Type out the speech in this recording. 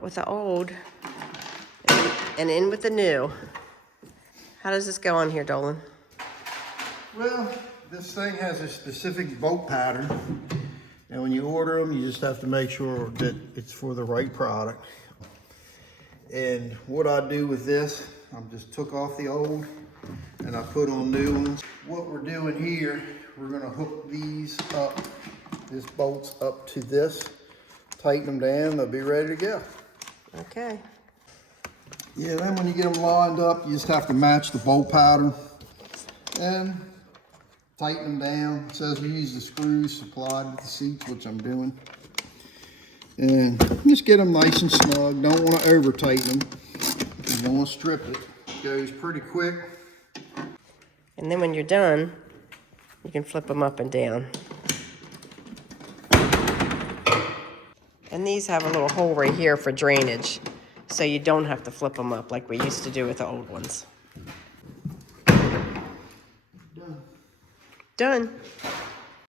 Out with the old and in with the new. How does this go on here, Dolan? Well, this thing has a specific bolt pattern, and when you order them, you just have to make sure that it's for the right product. And what I do with this, I just took off the old and I put on new ones. What we're doing here, we're gonna hook these up, this bolts up to this, tighten them down, they'll be ready to go. Okay. Yeah, then when you get them lined up, you just have to match the bolt pattern and tighten them down. It says we use the screws supplied with the seats, which I'm doing. And just get them nice and snug. Don't want to over tighten them. You don't want to strip it. It goes pretty quick. And then when you're done, you can flip them up and down. And these have a little hole right here for drainage, so you don't have to flip them up like we used to do with the old ones. Done. Done.